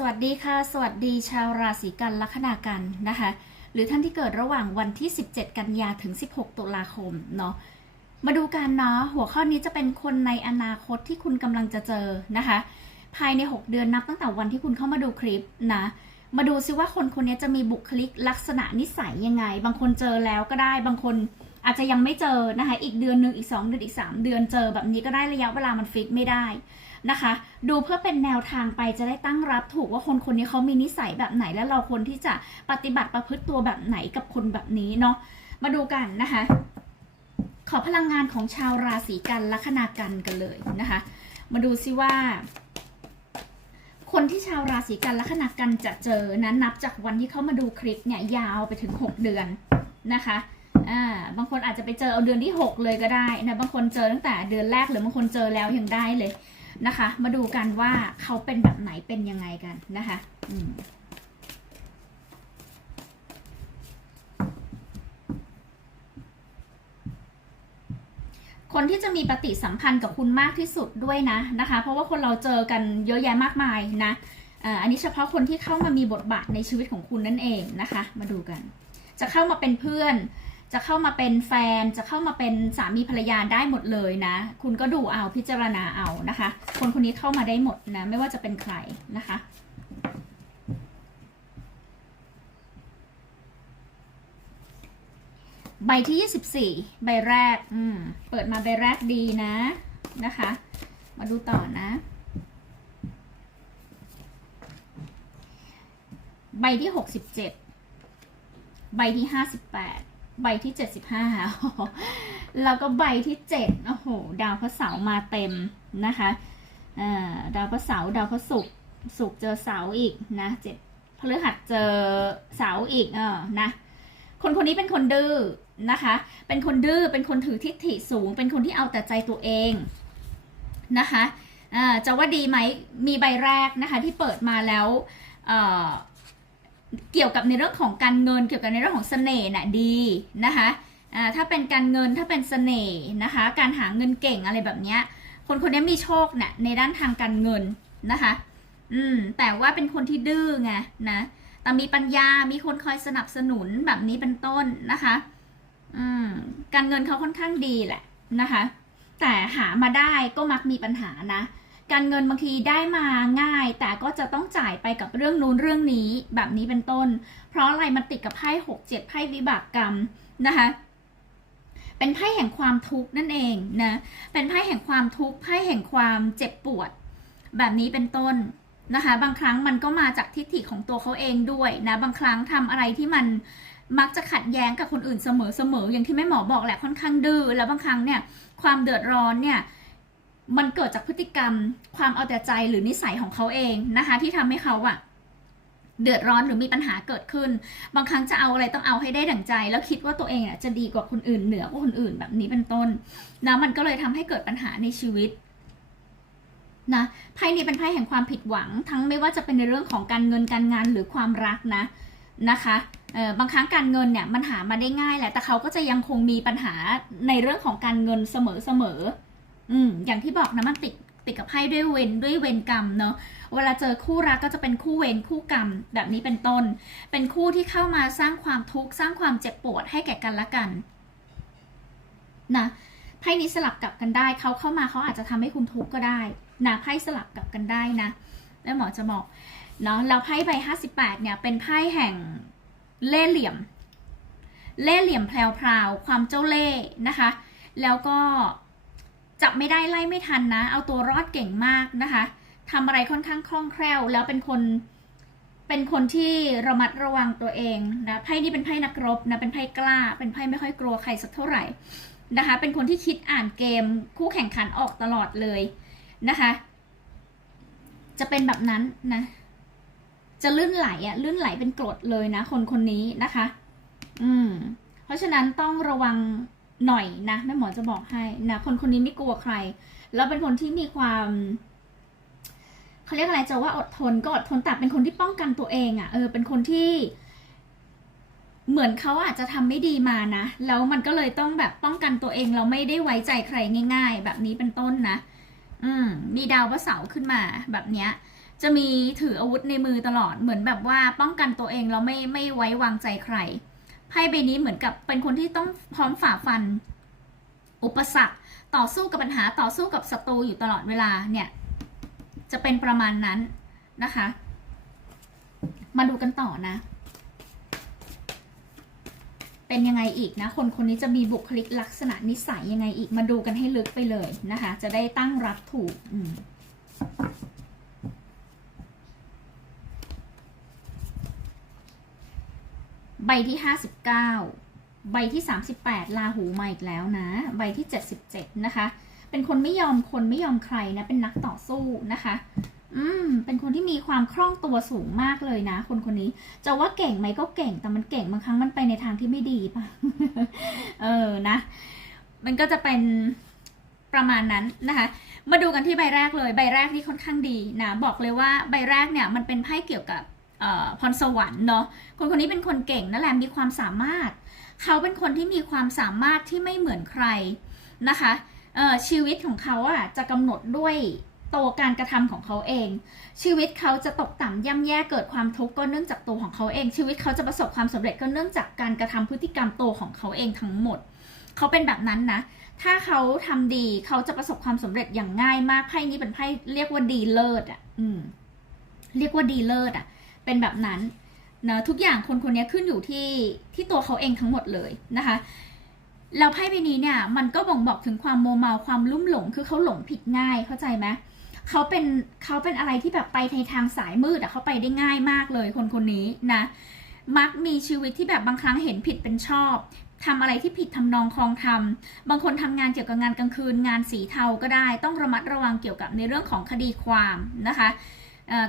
สวัสดีค่ะ สวัสดีชาวราศีกันลัคนากันนะคะ หรือท่านที่เกิดระหว่างวันที่ 17 กันยาถึง 16 ตุลาคมเนาะมาดูกันเนาะหัวข้อนี้จะเป็นคนในอนาคตที่คุณกำลังจะเจอนะคะ ภายใน 6 เดือนนับตั้งแต่วันที่คุณเข้ามาดูคลิปนะมาดูซิว่าคนคนนี้จะมีบุคลิกลักษณะนิสัยยังไง บางคนเจอแล้วก็ได้บางคนอาจจะยังไม่เจอนะคะอีกเดือนหนึ่งอีก 2 เดือนอีก 3 เดือนเจอแบบนี้ก็ได้ระยะเวลามันฟิกไม่ได้ นะคะ ดูเพื่อเป็นแนวทางไปจะได้ตั้งรับถูกว่าคนคนนี้เขามีนิสัยแบบไหนและเราควรที่จะปฏิบัติประพฤติตัวแบบไหนกับคนแบบนี้เนาะมาดูกันนะคะ ขอพลังงานของชาวราศีกันลัคนากันกันเลยนะคะ มาดูซิว่า คนที่ชาวราศีกันลัคนากันจะเจอนั้นนับจากวันที่เขามาดูคลิปเนี่ยยาวไปถึง 6 เดือนนะคะอ่าบางคนอาจจะไปเจอเอาเดือนที่ 6 เลยก็ได้นะบางคนเจอตั้งแต่เดือนแรกหรือบางคนเจอแล้วยังได้เลย นะคะ มาดูกันว่าเขาเป็นแบบไหนเป็นยังไงกันนะคะอืมคนที่จะมีปฏิสัมพันธ์กับคุณมากที่สุดด้วยนะนะคะ เพราะว่าคนเราเจอกันเยอะแยะมากมายนะอันนี้เฉพาะคนที่เข้ามามีบทบาทในชีวิตของคุณนั่นเองนะคะ มาดูกัน จะเข้ามาเป็นเพื่อน จะเข้ามาเป็นแฟนจะเข้ามาเป็นสามีภรรยาได้หมดเลยนะ คุณก็ดูเอาพิจารณาเอานะคะ คนคนนี้เข้ามาได้หมดนะ ไม่ว่าจะเป็นใครนะคะใบที่ 24 ใบแรก อืม เปิดมาใบแรกดีนะ นะคะ มาดูต่อนะ ใบที่ 67 ใบที่ 58 ใบที่ 75 แล้วก็ใบที่ 7 โอ้โห ดาวพระเสาร์มาเต็มนะคะอ่าดาวพระเสาร์ดาวพระศุกร์ศุกร์เจอเสาร์อีกนะเจ็ดพฤหัสเจอเสาร์อีกเออนะคนคนนี้เป็นคนดื้อนะคะ เป็นคนดื้อ เป็นคนถือทิฏฐิสูง เป็นคนที่เอาแต่ใจตัวเองนะคะอ่าจะว่าดีไหมมีใบแรกนะคะที่เปิดมาแล้ว เกี่ยวกับในเรื่องของการเงิน เกี่ยวกับในเรื่องของเสน่ห์น่ะดีนะคะอ่าถ้าเป็นการเงินถ้าเป็นเสน่ห์นะคะ การหาเงินเก่งอะไรแบบเนี้ยคนคนนี้มีโชคน่ะในด้านทางการเงินนะคะ อืมแต่ว่าเป็นคนที่ดื้อไงนะแต่มีปัญญา มีคนคอยสนับสนุนแบบนี้เป็นต้นนะคะ อืมการเงินเขาค่อนข้างดีแหละนะคะ แต่หามาได้ก็มักมีปัญหานะ การเงินบางทีได้มาง่าย แต่ก็จะต้องจ่ายไปกับเรื่องนู้นเรื่องนี้แบบนี้เป็นต้น เพราะอะไรมันติดกับไพ่หกเจ็ดไพ่วิบากกรรมนะคะเป็นไพ่แห่งความทุกข์นั่นเองนะเป็นไพ่แห่งความทุกข์ไพ่แห่งความเจ็บปวด แบบนี้เป็นต้นนะคะบางครั้งมันก็มาจากทิฏฐิของตัวเขาเองด้วยนะบางครั้งทำอะไรที่มันมักจะขัดแย้งกับคนอื่นเสมอเสมออย่างที่แม่หมอบอกแหละค่อนข้างดื้อแล้วบางครั้งเนี่ยความเดือดร้อนเนี่ย มันเกิดจากพฤติกรรม ความเอาแต่ใจหรือนิสัยของเขาเองนะคะ ที่ทำให้เขาอะเดือดร้อนหรือมีปัญหาเกิดขึ้น บางครั้งจะเอาอะไรต้องเอาให้ได้ดั่งใจ แล้วคิดว่าตัวเองอะจะดีกว่าคนอื่นเหนือกว่าคนอื่นแบบนี้เป็นต้นนะมันก็เลยทำให้เกิดปัญหาในชีวิตนะไพ่นี้เป็นไพ่แห่งความผิดหวัง ทั้งไม่ว่าจะเป็นในเรื่องของการเงินการงานหรือความรักนะนะคะบางครั้งการเงินเนี่ยมันหามาได้ง่ายแหละแต่เขาก็จะยังคงมีปัญหาในเรื่องของการเงินเสมอเสมอ อืมอย่างที่บอกนะมันติดติดกับไพ่ด้วยเวรด้วยเวรกรรมเนาะเวลาเจอคู่รักก็จะเป็นคู่เวรคู่กรรม แบบนี้เป็นต้น เป็นคู่ที่เข้ามาสร้างความทุกข์สร้างความเจ็บปวดให้แก่กันและกันนะไพ่นี้สลับกลับกันได้เขาเข้ามาเขาอาจจะทำให้คุณทุกข์ก็ได้นะไพ่สลับกลับกันได้นะ แล้วหมอจะบอกเนาะแล้วไพ่ใบห้าสิบแปดเนี่ยเป็นไพ่แห่งเล่ห์เหลี่ยม เล่ห์เหลี่ยมแพรวๆความเจ้าเล่ห์นะคะ แล้วก็ จับไม่ได้ไล่ไม่ทันนะ เอาตัวรอดเก่งมากนะคะทำอะไรค่อนข้างคล่องแคล่ว แล้วเป็นคนเป็นคนที่ระมัดระวังตัวเองนะไพ่นี้เป็นไพ่นักรบนะเป็นไพ่กล้า เป็นไพ่ไม่ค่อยกลัวใครสักเท่าไหร่นะคะ เป็นคนที่คิดอ่านเกม คู่แข่งขันออกตลอดเลยนะคะ จะเป็นแบบนั้นนะ จะลื่นไหลอะลื่นไหลเป็นกรดเลยนะ คนคนนี้นะคะ อืม เพราะฉะนั้นต้องระวัง หน่อยนะแม่หมอจะบอกให้นะคนคนนี้ไม่กลัวใคร แล้วเป็นคนที่มีความเขาเรียกอะไรจะว่าอดทนก็อดทนแต่เป็นคนที่ป้องกันตัวเองอะ่ะเออเป็นคนที่ เหมือนเขาอาจจะทำไม่ดีมานะแล้วมันก็เลยต้องแบบป้องกันตัวเองเราไม่ได้ไว้ใจใครง่าย ๆ แบบนี้เป็นต้นนะอืมมีดาวพระเสาร์ขึ้นมาแบบเนี้ย จะมีถืออาวุธในมือตลอดเหมือนแบบว่าป้องกันตัวเองแล้วไม่ไม่ไว้วางใจใคร ไพ่ใบนี้เหมือนกับเป็นคนที่ต้องพร้อมฝ่าฟัน อุปสรรคต่อสู้กับปัญหาต่อสู้กับศัตรูอยู่ตลอดเวลาเนี่ยจะเป็นประมาณนั้นนะคะ มาดูกันต่อนะ เป็นยังไงอีกนะ คนคนนี้จะมีบุคลิกลักษณะนิสัยยังไงอีกมาดูกันให้ลึกไปเลยนะคะ จะได้ตั้งรับถูกอืม ใบที่ห้าสิบเก้าใบที่สามสิบแปดลาหูมาอีกแล้วนะ ใบที่เจ็ดสิบเจ็ดนะคะ เป็นคนไม่ยอมคนไม่ยอมใครนะ เป็นนักต่อสู้นะคะ อืม เป็นคนที่มีความคล่องตัวสูงมากเลยนะ คนคนนี้ จะว่าเก่งไหมก็เก่ง แต่มันเก่งบางครั้งมันไปในทางที่ไม่ดีป่ะ เออ นะ มันก็จะเป็นประมาณนั้นนะคะ มาดูกันที่ใบแรกเลย ใบแรกนี่ค่อนข้างดีนะ บอกเลยว่าใบแรกเนี่ยมันเป็นไพ่เกี่ยวกับ พรสวรรค์เนาะคนคนนี้เป็นคนเก่งนั่นแหละมีความสามารถ เขาเป็นคนที่มีความสามารถที่ไม่เหมือนใครนะคะชีวิตของเขาอะจะกำหนดด้วยตัวการกระทำของเขาเอง ชีวิตเขาจะตกต่ำย่ำแย่เกิดความทุกข์ก็เนื่องจากตัวของเขาเอง ชีวิตเขาจะประสบความสำเร็จก็เนื่องจากการกระทำพฤติกรรมตัวของเขาเองทั้งหมด เขาเป็นแบบนั้นนะ ถ้าเขาทำดีเขาจะประสบความสำเร็จอย่างง่ายมากไพ่นี้เป็นไพ่เรียกว่าดีเลิศอะ อืม เรียกว่าดีเลิศอะ เป็นแบบนั้นนะทุกอย่างคนคนนี้ขึ้นอยู่ที่ที่ตัวเขาเองทั้งหมดเลยนะคะแล้วไพ่ใบนี้เนี่ยมันก็บ่งบอกถึงความโมเมาความลุ่มหลงคือเขาหลงผิดง่ายเข้าใจไหมเขาเป็นเขาเป็นอะไรที่แบบไปในทางสายมืดอะเขาไปได้ง่ายมากเลยคนคนนี้นะมักมีชีวิตที่แบบบางครั้งเห็นผิดเป็นชอบทำอะไรที่ผิดทำนองคลองธรรมบางคนทำงานเกี่ยวกับงานกลางคืน งานสีเทาก็ได้ ต้องระมัดระวังเกี่ยวกับในเรื่องของคดีความนะคะ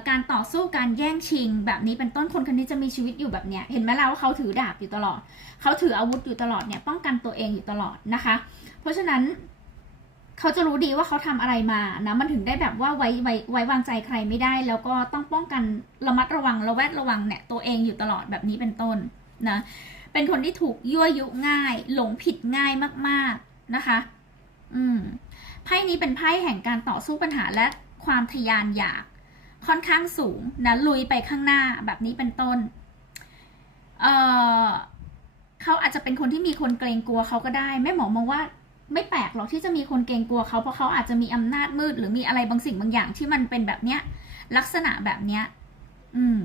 การต่อสู้การแย่งชิง แบบนี้เป็นต้นคนคนนี้จะมีชีวิตอยู่แบบเนี้ยเห็นไหมล่ะว่าเขาถือดาบอยู่ตลอด เขาถืออาวุธอยู่ตลอดเนี่ยป้องกันตัวเองอยู่ตลอดนะคะ เพราะฉะนั้นเขาจะรู้ดีว่าเขาทำอะไรมานะมันถึงได้แบบว่าไว้ไว้ไว้วางใจใครไม่ได้ แล้วก็ต้องป้องกันระมัดระวังระแวดระวังเนี่ยตัวเองอยู่ตลอดแบบนี้เป็นต้นนะเป็นคนที่ถูกยั่วยุง่าย หลงผิดง่ายมาก ๆนะคะ อืมไพ่นี้เป็นไพ่แห่งการต่อสู้ปัญหาและความทะยานอยาก ค่อนข้างสูงนะลุยไปข้างหน้าแบบนี้เป็นต้น เออเขาอาจจะเป็นคนที่มีคนเกรงกลัวเขาก็ได้แม่หมอมองว่าไม่แปลกหรอกที่จะมีคนเกรงกลัวเขาเพราะเขาอาจจะมีอำนาจมืด หรือมีอะไรบางสิ่งบางอย่างที่มันเป็นแบบเนี้ย ลักษณะแบบเนี้ย อืม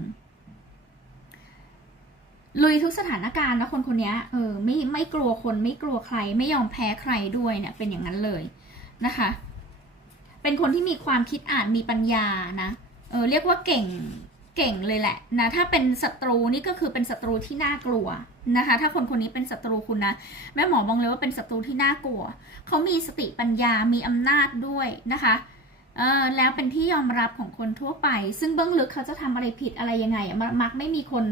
ลุยทุกสถานการณ์นะคนคนนี้เออไม่ไม่กลัวคนไม่กลัวใคร ไม่ยอมแพ้ใครด้วยเนี่ย เป็นอย่างนั้นเลยนะคะ เป็นคนที่มีความคิดอ่านมีปัญญานะ เออเรียกว่าเก่งเก่งเลยแหละนะถ้าเป็นศัตรูนี่ก็คือเป็นศัตรูที่น่ากลัวนะคะ ถ้าคนคนนี้เป็นศัตรูคุณนะแม่หมอมองเลยว่าเป็นศัตรูที่น่ากลัวเขามีสติปัญญามีอำนาจด้วยนะคะเออแล้วเป็นที่ยอมรับของคนทั่วไป ซึ่งเบื้องลึกเขาจะทำอะไรผิดอะไรยังไงมักไม่มีคน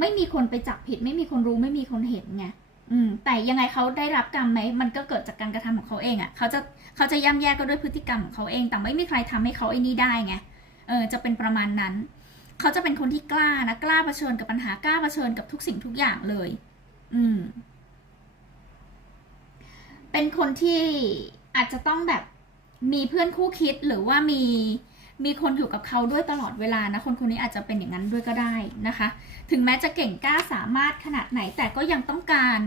ไม่มีคนไปจับผิด ไม่มีคนรู้ไม่มีคนเห็นไงอืมแต่ยังไงเขาได้รับกรรมไหมมันก็เกิดจากการกระทำของเขาเองอะ่ะเขาจะ เขาจะย่ำแย่ก็ด้วยพฤติกรรมของเขาเอง แต่ไม่มีใครทำให้เขาไอ้นี่ได้ไง เออ จะเป็นประมาณนั้น เขาจะเป็นคนที่กล้านะ กล้าเผชิญกับปัญหา กล้าเผชิญกับทุกสิ่งทุกอย่างเลย อืม เป็นคนที่อาจจะต้องแบบมีเพื่อนคู่คิดหรือว่ามีมีคนอยู่กับเขาด้วยตลอดเวลานะ คนคนนี้อาจจะเป็นอย่างนั้นด้วยก็ได้นะคะ ถึงแม้จะเก่งกล้าสามารถขนาดไหน แต่ก็ยังต้องการ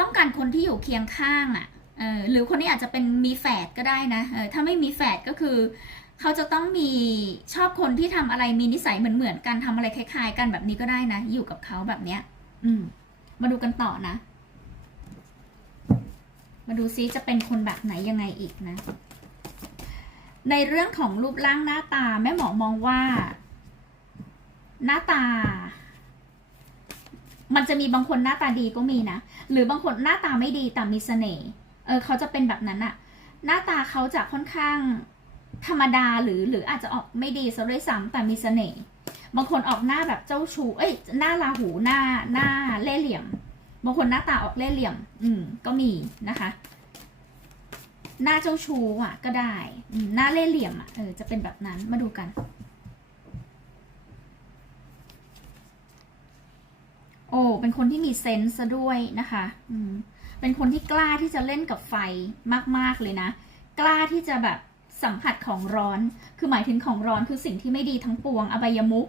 ต้องการคนที่อยู่เคียงข้างอะ่ะ เออหรือคนนี้อาจจะเป็นมีแฝดก็ได้นะเออถ้าไม่มีแฝดก็คือ เขาจะต้องมีชอบคนที่ทำอะไรมีนิสัยเหมือนเหมือนๆกันทำอะไรคล้ายๆ กันแบบนี้ก็ได้นะ อยู่กับเขาแบบเนี้ย อืม มาดูกันต่อนะ มาดูซิจะเป็นคนแบบไหนยังไงอีกนะ ในเรื่องของรูปร่างหน้าตาแม่หมอมองว่า หน้าตามันจะมีบางคนหน้าตาดีก็มีนะ หรือบางคนหน้าตาไม่ดีแต่มีเสน่ห์ ออเขาจะเป็นแบบนั้นอะหน้าตาเขาจะค่อนข้างธรรมดาหรือหรืออาจจะออกไม่ดีซะด้วยซ้ำแต่มีเสน่ห์บางคนออกหน้าแบบเจ้าชู้เอ้ยหน้าลาหูหน้าหน้าเล่เหลี่ยม บางคนหน้าตาออกเล่เหลี่ยม อืมก็มีนะคะ หน้าเจ้าชู้อะ ก็ได้หน้าเล่เหลี่ยมอะเออจะเป็นแบบนั้นมาดูกัน โอ้เป็นคนที่มีเซนส์ซะด้วยนะคะ อืม เป็นคนที่กล้าที่จะเล่นกับไฟมาก ๆ เลยนะ กล้าที่จะแบบสัมผัสของร้อน คือหมายถึงของร้อนคือสิ่งที่ไม่ดีทั้งปวง อบายมุก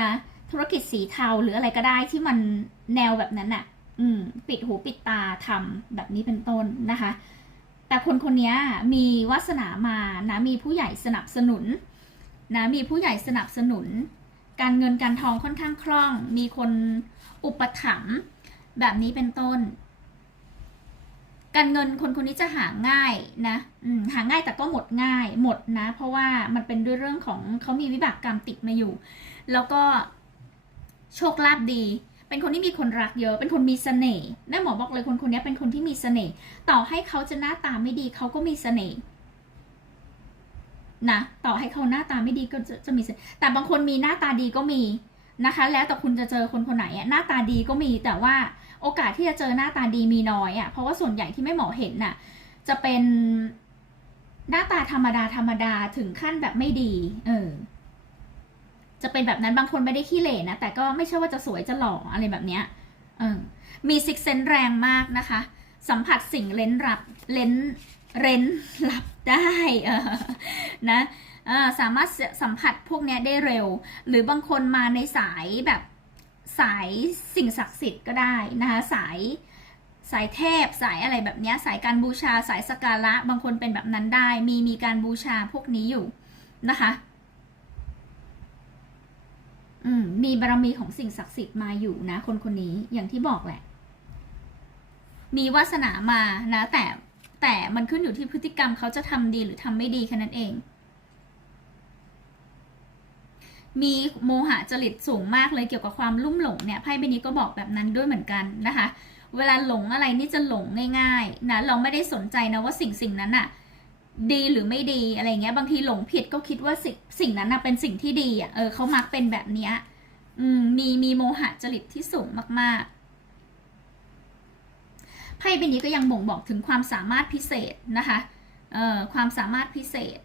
นะ ธุรกิจสีเทาหรืออะไรก็ได้ที่มันแนวแบบนั้นน่ะ อืม ปิดหูปิดตาทำแบบนี้เป็นต้นนะคะ แต่คนคนนี้มีวาสนามานะ มีผู้ใหญ่สนับสนุนนะ มีผู้ใหญ่สนับสนุน การเงินการทองค่อนข้างคล่อง มีคนอุปถัมภ์แบบนี้เป็นต้น การเงินคนคนนี้จะหาง่ายนะหาง่ายแต่ก็หมดง่ายหมดนะ เพราะว่ามันเป็นด้วยเรื่องของเขามีวิบากกรรมติดมาอยู่ แล้วก็โชคลาภดี เป็นคนที่มีคนรักเยอะ เป็นคนมีเสน่ห์แม่หมอบอกเลยคนคนนี้เป็นคนที่มีเสน่ห์ต่อให้เขาจะหน้าตาไม่ดีเขาก็มีเสน่ห์นะต่อให้เขาหน้าตาไม่ดีก็จะจะมีเสน่ห์แต่บางคนมีหน้าตาดีก็มีนะคะ แล้วแต่คุณจะเจอคนคนไหนหน้าตาดีก็มีแต่ว่า โอกาสที่จะเจอหน้าตาดีมีน้อยอะเพราะว่าส่วนใหญ่ที่แม่หมอเห็นน่ะ จะเป็นหน้าตาธรรมดาธรรมดาถึงขั้นแบบไม่ดี เออ จะเป็นแบบนั้นบางคนไม่ได้ขี้เหร่นะแต่ก็ไม่ใช่ว่าจะสวยจะหล่ออะไรแบบเนี้ย เออ มีซิกเซนแรงมากนะคะ สัมผัสสิ่งเล้นรับเล้นเร้นลับได้เออนะสามารถสัมผัสพวกเนี้ยได้เร็ว หรือบางคนมาในสายแบบ สายสิ่งศักดิ์สิทธิ์ก็ได้นะคะสายสายเทพสายอะไรแบบนี้สายการบูชาสายสกการะบางคนเป็นแบบนั้นได้ มีมีการบูชาพวกนี้อยู่นะคะอืมมีบารมีของสิ่งศักดิ์สิทธิ์มาอยู่นะ คนคนนี้อย่างที่บอกแหละ มีวาสนามานะ แต่แต่มันขึ้นอยู่ที่พฤติกรรมเขาจะทำดีหรือทำไม่ดีแค่นั้นเอง มีโมหะจริตสูงมากเลยเกี่ยวกับความลุ่มหลงเนี่ยไพ่ใบนี้ก็บอกแบบนั้นด้วยเหมือนกันนะคะ เวลาหลงอะไรนี่จะหลงง่ายๆนะเราไม่ได้สนใจนะว่าสิ่งสิ่งนั้นอะดีหรือไม่ดีอะไรเงี้ยบางทีหลงผิดก็คิดว่าสิ่งสิ่งนั้นนะเป็นสิ่งที่ดีอะเออเขามักเป็นแบบเนี้ยอืมมีมีโมหะจริตที่สูงมากๆไพ่ใบนี้ก็ยังบ่งบอกถึงความสามารถพิเศษนะคะเอ่อความสามารถพิเศษ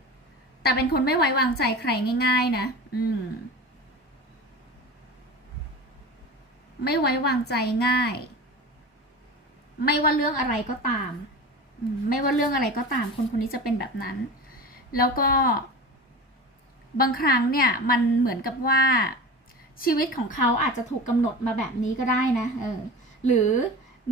แต่เป็นคนไม่ไว้วางใจใครง่าย ๆ นะ อืม ไม่ไว้วางใจง่าย ไม่ว่าเรื่องอะไรก็ตามอืมไม่ว่าเรื่องอะไรก็ตาม คนคนนี้จะเป็นแบบนั้น แล้วก็บางครั้งเนี่ย มันเหมือนกับว่าชีวิตของเขาอาจจะถูกกำหนดมาแบบนี้ก็ได้นะ เออ หรือ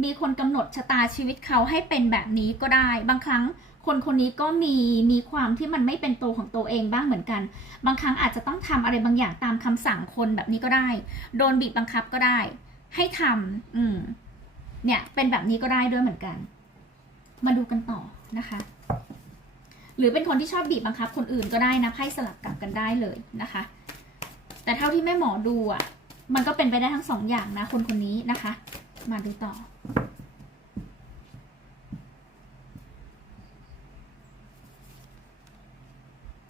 มีคนกำหนดชะตาชีวิตเขาให้เป็นแบบนี้ก็ได้ บางครั้ง คนคนนี้ก็มีมีความที่มันไม่เป็นตัวของตัวเองบ้างเหมือนกัน บางครั้งอาจจะต้องทำอะไรบางอย่างตามคำสั่งคนแบบนี้ก็ได้ โดนบีบบังคับก็ได้ ให้ทำอืม เนี่ย เป็นแบบนี้ก็ได้ด้วยเหมือนกัน มาดูกันต่อนะคะ หรือเป็นคนที่ชอบบีบบังคับ คนอื่นก็ได้นะไพ่สลับกลับกันได้เลยนะคะ แต่เท่าที่แม่หมอดูอะ มันก็เป็นไปได้ทั้งสองอย่างนะ คนคนนี้นะคะ มาดูต่อ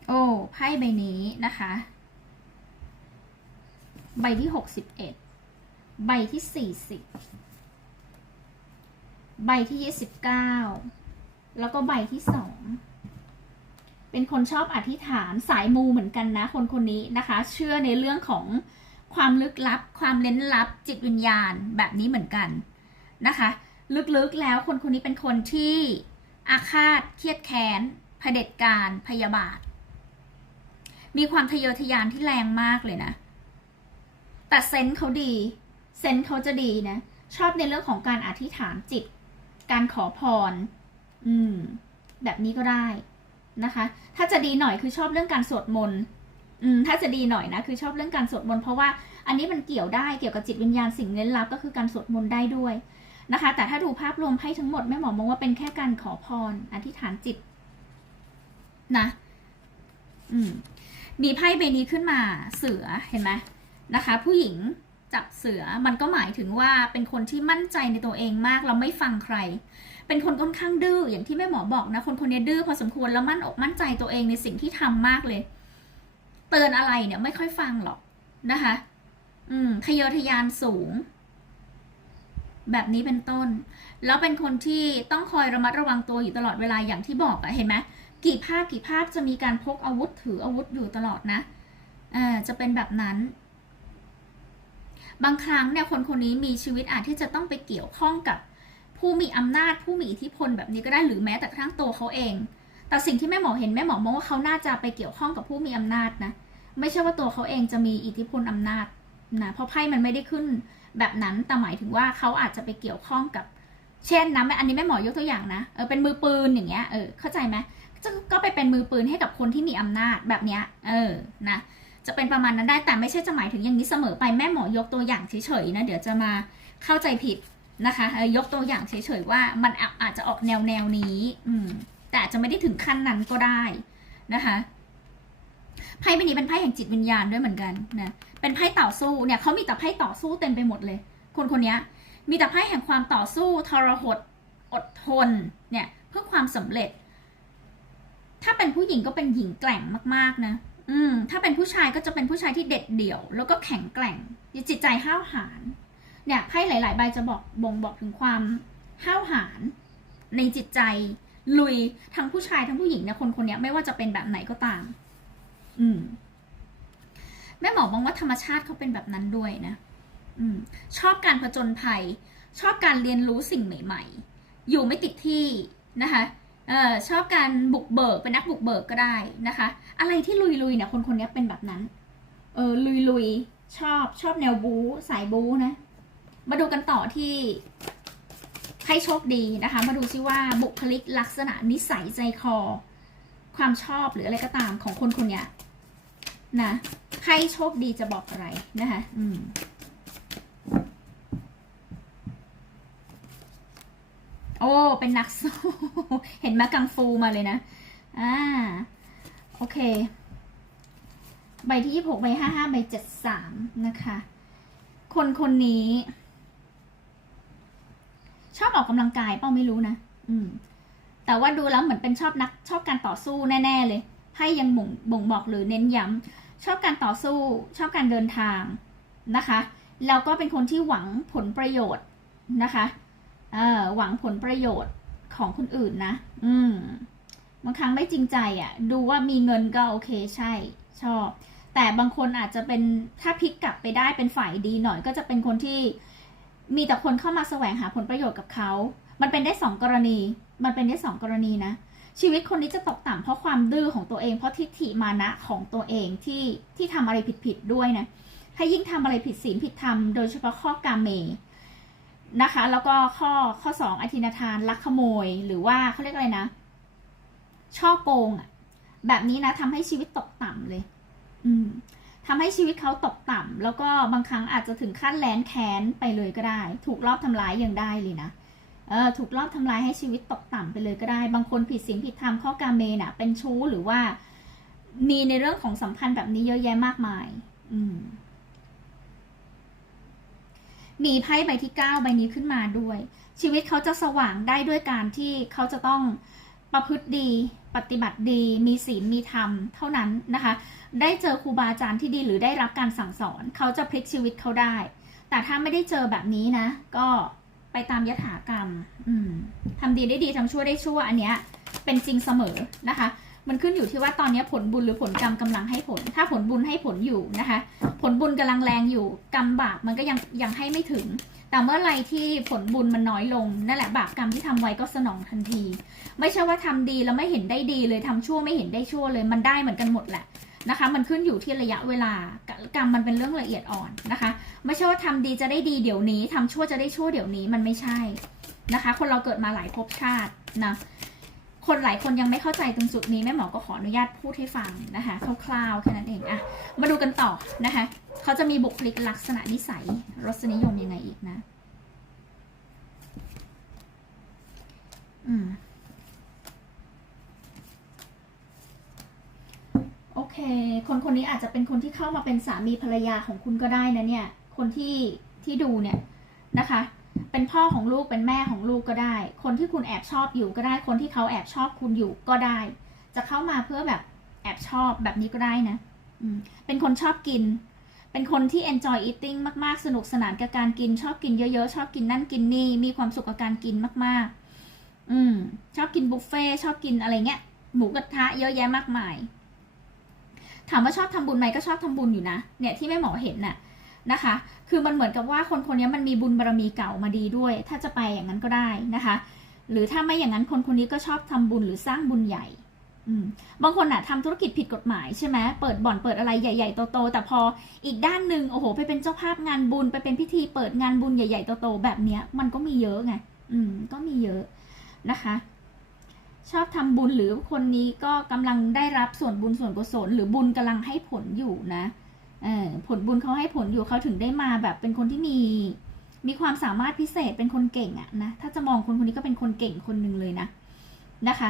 โอ้ไพ่ใบนี้นะคะ ใบที่หกสิบเอ็ดใบที่สี่สิบใบที่ยี่สิบเก้าแล้วก็ใบที่สองเป็นคนชอบอธิษฐานสายมูเหมือนกันนะ คนคนนี้นะคะ เชื่อในเรื่องของความลึกลับ ความเล้นลับจิตวิญญาณแบบนี้เหมือนกันนะคะ ลึกๆแล้วคนคนนี้เป็นคนที่อาฆาตเครียดแค้นเผด็จการพยาบาท มีความทะเยอทะยานที่แรงมากเลยนะ แต่เซนส์เขาดี เซนส์เขาจะดีนะ ชอบในเรื่องของการอธิษฐานจิต การขอพร อืม แบบนี้ก็ได้นะคะ ถ้าจะดีหน่อยคือชอบเรื่องการสวดมนต์ อืม ถ้าจะดีหน่อยนะคือชอบเรื่องการสวดมนต์เพราะว่าอันนี้มันเกี่ยวได้เกี่ยวกับจิตวิญญาณสิ่งเล่นลับก็คือการสวดมนต์ได้ด้วยนะคะ แต่ถ้าดูภาพรวมให้ทั้งหมดแม่หมอมองว่าเป็นแค่การขอพรอธิษฐานจิต นะ อืม มีไพ่ใบนี้ขึ้นมาเสือเห็นไหมนะคะ ผู้หญิงจับเสือมันก็หมายถึงว่าเป็นคนที่มั่นใจในตัวเองมากแล้วไม่ฟังใคร เป็นคนค่อนข้างดื้ออย่างที่แม่หมอบอกนะ คนคนนี้ดื้อพอสมควรแล้วมั่นอกมั่นใจตัวเองในสิ่งที่ทำมากเลย เตือนอะไรเนี่ยไม่ค่อยฟังหรอกนะคะ อืมทะเยอทะยานสูง แบบนี้เป็นต้น แล้วเป็นคนที่ต้องคอยระมัดระวังตัวอยู่ตลอดเวลาอย่างที่บอกอะเห็นไหม กี่ภาพกี่ภาพจะมีการพกอาวุธถืออาวุธอยู่ตลอดนะอ่าจะเป็นแบบนั้น บางครั้งเนี่ยคนคนนี้มีชีวิตอาจที่จะต้องไปเกี่ยวข้องกับผู้มีอำนาจผู้มีอิทธิพลแบบนี้ก็ได้หรือแม้แต่กระทั่งตัวเขาเอง แต่สิ่งที่แม่หมอเห็นแม่หมอมองว่าเขาน่าจะไปเกี่ยวข้องกับผู้มีอำนาจนะ ไม่ใช่ว่าตัวเขาเองจะมีอิทธิพลอำนาจนะเพราะไพ่มันไม่ได้ขึ้นแบบนั้นแต่หมายถึงว่าเขาอาจจะไปเกี่ยวข้องกับ เช่นนะอันนี้แม่หมอยกตัวอย่างนะเออเป็นมือปืนอย่างเงี้ยเออเข้าใจไหม ก็ไปเป็นมือปืนให้กับคนที่มีอำนาจแบบเนี้ย เออนะจะเป็นประมาณนั้นได้แต่ไม่ใช่จะหมายถึงอย่างนี้เสมอไปแม่หมอยกตัวอย่างเฉยๆนะเดี๋ยวจะมาเข้าใจผิดนะคะเออยกตัวอย่างเฉยๆว่ามันอาจจะออกแนวแนวนี้ อืม แต่อาจจะไม่ได้ถึงขั้นนั้นก็ได้นะคะไพ่ใบนี้เป็นไพ่แห่งจิตวิญญาณด้วยเหมือนกันนะเป็นไพ่ต่อสู้เนี่ยเขามีแต่ไพ่ต่อสู้เต็มไปหมดเลย คนคนนี้มีแต่ไพ่แห่งความต่อสู้ทรหดอดทนเนี่ยเพื่อความสำเร็จ ถ้าเป็นผู้หญิงก็เป็นหญิงแกร่งมากๆนะ อืม ถ้าเป็นผู้ชายก็จะเป็นผู้ชายที่เด็ดเดี่ยว แล้วก็แข็งแกร่ง จิตใจห้าวหาญ เนี่ยไพ่หลาย ๆ ใบจะบอกบ่งบอกถึงความห้าวหาญในจิตใจลุยทั้งผู้ชายทั้งผู้หญิงเนี่ยคนคนเนี้ยไม่ว่าจะเป็นแบบไหนก็ตาม อืม แม่หมอมองว่าธรรมชาติเขาเป็นแบบนั้นด้วยนะ อืม ชอบการผจญภัย ชอบการเรียนรู้สิ่งใหม่ ๆ อยู่ไม่ติดที่นะคะ ออชอบการบุกเบิกเป็นนักบุกเบิกก็ได้นะคะ อะไรที่ลุยๆเนี่ยคนคนนี้เป็นแบบนั้น เออลุยๆชอบชอบแนวบู๊สายบู๊นะ มาดูกันต่อที่ให้โชคดีนะคะ มาดูซิว่าบุคลิกลักษณะนิสัยใจคอ ความชอบหรืออะไรก็ตามของคนคนนี้นะให้โชคดีจะบอกอะไรนะคะ อืม โอ้ เป็นนักสู้ เห็นไหมกังฟูมาเลยนะ อ่า โอเค ใบที่ยี่หกใบห้าห้าใบเจ็ดสามนะคะ คนคนนี้ ชอบออกกำลังกายเป้าไม่รู้นะ อืม แต่ว่าดูแล้วเหมือนเป็นชอบนัก ชอบการต่อสู้แน่ ๆ เลยไพ่ยังบ่งบ่งบอกหรือเน้นย้ำชอบการต่อสู้ ชอบการเดินทางนะคะ แล้วก็เป็นคนที่หวังผลประโยชน์นะคะ เออหวังผลประโยชน์ของคนอื่นนะ อืมบางครั้งไม่จริงใจอะ่ะ ดูว่ามีเงินก็โอเคใช่ ชอบ แต่บางคนอาจจะเป็นถ้าพลิกกลับไปได้เป็นฝ่ายดีหน่อยก็จะเป็นคนที่มีแต่คนเข้ามาแสวงหาผลประโยชน์กับเขา มันเป็นได้สองกรณี มันเป็นได้สองกรณีนะ ชีวิตคนนี้จะตกต่ำเพราะความดื้อของตัวเอง เพราะทิฏฐิมานะของตัวเองที่ที่ทำอะไรผิดๆด้วยนะ ถ้ายิ่งทำอะไรผิดศีลผิดธรรมโดยเฉพาะข้อกาเม นะคะ แล้วก็ข้อข้อสองอธินาทานลักขโมยหรือว่าเขาเรียกอะไรนะ ช่อโกงอะแบบนี้นะทำให้ชีวิตตกต่ำเลย อืมทำให้ชีวิตเขาตกต่ำแล้วก็บางครั้งอาจจะถึงขั้นแลนแค้นไปเลยก็ได้ ถูกรอบทำร้ายยังได้เลยนะเออถูกรอบทำร้ายให้ชีวิตตกต่ำไปเลยก็ได้ บางคนผิดศีลผิดธรรมข้อกาเมน่ะ เป็นชู้หรือว่ามีในเรื่องของสัมพันธ์แบบนี้เยอะแยะมากมาย อืม มีไพ่ใบที่ 9 ใบนี้ขึ้นมาด้วย ชีวิตเขาจะสว่างได้ด้วยการที่เขาจะต้องประพฤติดีปฏิบัติดี มีศีลมีธรรมเท่านั้นนะคะ ได้เจอครูบาอาจารย์ที่ดีหรือได้รับการสั่งสอน เขาจะพลิกชีวิตเขาได้ แต่ถ้าไม่ได้เจอแบบนี้นะ ก็ไปตามยถากรรม อืมทำดีได้ดีทำชั่วได้ชั่วอันเนี้ยเป็นจริงเสมอนะคะ มันขึ้นอยู่ที่ว่าตอนนี้ผลบุญหรือผลกรรมกำลังให้ผล ถ้าผลบุญให้ผลอยู่นะคะ ผลบุญกำลังแรงอยู่กรรมบาปมันก็ยังยังให้ไม่ถึง แต่เมื่อไรที่ผลบุญมันน้อยลงนั่นแหละบาปกรรมที่ทำไว้ก็สนองทันที ไม่ใช่ว่าทำดีแล้วไม่เห็นได้ดีเลยทำชั่วไม่เห็นได้ชั่วเลย มันได้เหมือนกันหมดแหละนะคะ มันขึ้นอยู่ที่ระยะเวลากรรมมันเป็นเรื่องละเอียดอ่อนนะคะ ไม่ใช่ว่าทำดีจะได้ดีเดี๋ยวนี้ทำชั่วจะได้ชั่วเดี๋ยวนี้มันไม่ใช่นะคะ คนเราเกิดมาหลายภพชาตินะ คนหลายคนยังไม่เข้าใจตรงจุดนี้แม่หมอก็ขออนุญาตพูดให้ฟังนะคะคร่าวๆแค่นั้นเองอะมาดูกันต่อนะคะเขาจะมีบุคลิกลักษณะนิสัยรสนิยมยังไงอีกนะอืมโอเค คนคนนี้อาจจะเป็นคนที่เข้ามาเป็นสามีภรรยาของคุณก็ได้นะเนี่ย คนที่ที่ดูเนี่ยนะคะ เป็นพ่อของลูกเป็นแม่ของลูกก็ได้ คนที่คุณแอบชอบอยู่ก็ได้ คนที่เขาแอบชอบคุณอยู่ก็ได้ จะเข้ามาเพื่อแบบแอบชอบแบบนี้ก็ได้นะอืมเป็นคนชอบกิน เป็นคนที่ enjoy eating มากๆ สนุกสนานกับการกิน ชอบกินเยอะๆ ชอบกินนั่นกินนี่ มีความสุขกับการกินมาก ๆ อืม ชอบกินบุฟเฟ่ชอบกินอะไรเงี้ย หมูกระทะเยอะแยะมากมาย ถามว่าชอบทำบุญไหมก็ชอบทำบุญอยู่นะ เนี่ยที่แม่หมอเห็นน่ะ นะคะ คือมันเหมือนกับว่าคนคนนี้มันมีบุญบารมีเก่ามาดีด้วย ถ้าจะไปอย่างนั้นก็ได้นะคะ หรือถ้าไม่อย่างนั้นคนคนนี้ก็ชอบทำบุญหรือสร้างบุญใหญ่อืบางคนอะทำธุรกิจผิดกฎหมายใช่ไหมเปิดบ่อนเปิดอะไรใหญ่ๆโตๆแต่พออีกด้านหนึ่งโอ้โห ไปเป็นเจ้าภาพงานบุญไปเป็นพิธีเปิดงานบุญใหญ่ๆโตๆแบบเนี้ย มันก็มีเยอะไงอืมก็มีเยอะนะคะ ชอบทำบุญหรือคนนี้ก็กำลังได้รับส่วนบุญส่วนกุศลหรือบุญกำลังให้ผลอยู่นะ เออผลบุญเขาให้ผลอยู่เขาถึงได้มาแบบเป็นคนที่มี มีความสามารถพิเศษเป็นคนเก่งอะนะ ถ้าจะมองคนคนนี้ก็เป็นคนเก่งคนหนึ่งเลยนะนะคะ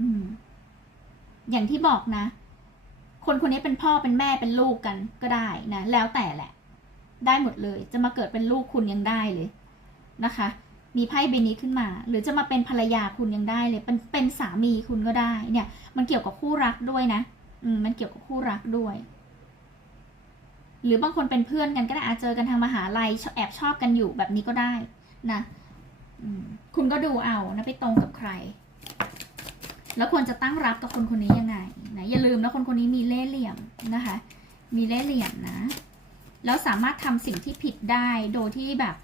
อืม อย่างที่บอกนะ คนคนนี้เป็นพ่อเป็นแม่เป็นลูกกันก็ได้นะ แล้วแต่แหละ ได้หมดเลย จะมาเกิดเป็นลูกคุณยังได้เลยนะคะ มีไพ่ใบนี้ขึ้นมา หรือจะมาเป็นภรรยาคุณยังได้เลย เป็นเป็นสามีคุณก็ได้ เนี่ย มันเกี่ยวกับคู่รักด้วยนะ อืมมันเกี่ยวกับคู่รักด้วย หรือบางคนเป็นเพื่อนกันก็ได้อาจเจอกันทางมหาลัยแอบชอบกันอยู่แบบนี้ก็ได้นะคุณก็ดูเอานะไปตรงกับใคร แล้วควรจะตั้งรับกับคนคนนี้ยังไงนะอย่าลืมนะคนคนนี้มีเล่ห์เหลี่ยมนะคะ มีเล่ห์เหลี่ยมนะ แล้วสามารถทำสิ่งที่ผิดได้โดยที่แบบ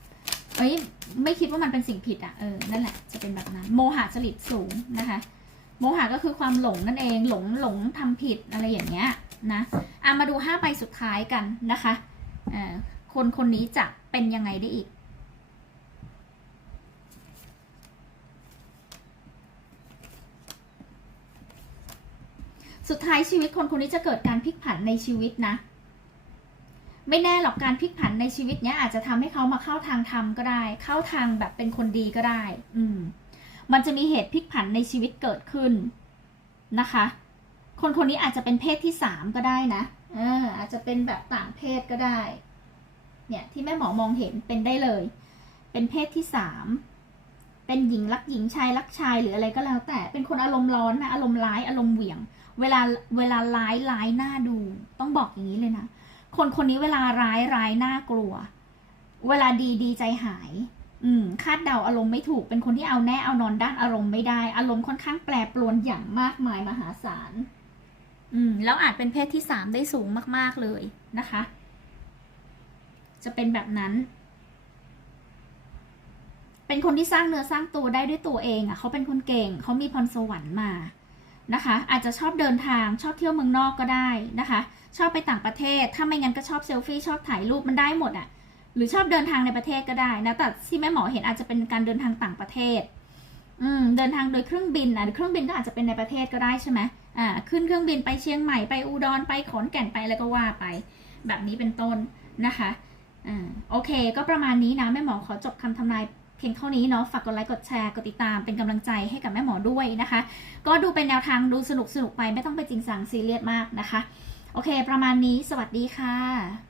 เอ้ยไม่คิดว่ามันเป็นสิ่งผิดอะเออนั่นแหละจะเป็นแบบนั้น โมหะจริตสูงนะคะ โมหะก็คือความหลงนั่นเองหลงหลงทำผิดอะไรอย่างเงี้ยนะอะมาดูห้าใบสุดท้ายกันนะคะคนคนนี้จะเป็นยังไงได้อีก สุดท้ายชีวิตคนคนนี้จะเกิดการพลิกผันในชีวิตนะ ไม่แน่หรอกการพลิกผันในชีวิตเนี้ยอาจจะทำให้เขามาเข้าทางธรรมก็ได้ เข้าทางแบบเป็นคนดีก็ได้ อืม มันจะมีเหตุพลิกผันในชีวิตเกิดขึ้นนะคะ คนคนนี้อาจจะเป็นเพศที่สามก็ได้นะเอออาจจะเป็นแบบต่างเพศก็ได้ เนี่ยที่แม่หมอมองเห็นเป็นได้เลย เป็นเพศที่สามเป็นหญิงรักหญิงชายรักชายหรืออะไรก็แล้ว แต่เป็นคนอารมณ์ร้อนนะอารมณ์ร้ายอารมณ์เหวี่ยง เวลาเวลาร้ายร้ายหน้าดู ต้องบอกอย่างนี้เลยนะคนคนนี้เวลาร้ายร้ายหน่ากลัว เวลาดีดีใจหาย อืมคาดเดาอารมณ์ไม่ถูก เป็นคนที่เอาแน่เอานอนด้านอารมณ์ไม่ได้ อารมณ์ค่อนข้างแปรปรวนอย่างมากมายมหาศาล อืม แล้วอาจเป็นเพศที่สามได้สูงมาก ๆ เลยนะคะ จะเป็นแบบนั้น เป็นคนที่สร้างเนื้อสร้างตัวได้ด้วยตัวเองอะ่ะ เขาเป็นคนเก่ง เขามีพรสวรรค์มา นะคะ อาจจะชอบเดินทาง ชอบเที่ยวเมืองนอกก็ได้นะคะ ชอบไปต่างประเทศ ถ้าไม่งั้นก็ชอบเซลฟี่ ชอบถ่ายรูป มันได้หมดอะ่ะ หรือชอบเดินทางในประเทศก็ได้นะ แต่ที่แม่หมอเห็นอาจจะเป็นการเดินทางต่างประเทศ อืม เดินทางโดยเครื่องบินอะหรือเครื่องบินก็อาจจะเป็นในประเทศก็ได้ใช่ไหมอ่า ขึ้นเครื่องบินไปเชียงใหม่ ไปอุดร ไปขอนแก่น ไปอะไรก็ว่าไป แบบนี้เป็นต้นนะคะ อ่า โอเค ก็ประมาณนี้นะแม่หมอขอจบคำทำนายเพียงเท่านี้เนาะ ฝากกดไลค์ กดแชร์ กดติดตาม เป็นกำลังใจให้กับแม่หมอด้วยนะคะ ก็ดูเป็นแนวทางดูสนุกสนุกไป ไม่ต้องไปจริงจังซีเรียสมากนะคะ โอเค ประมาณนี้ สวัสดีค่ะ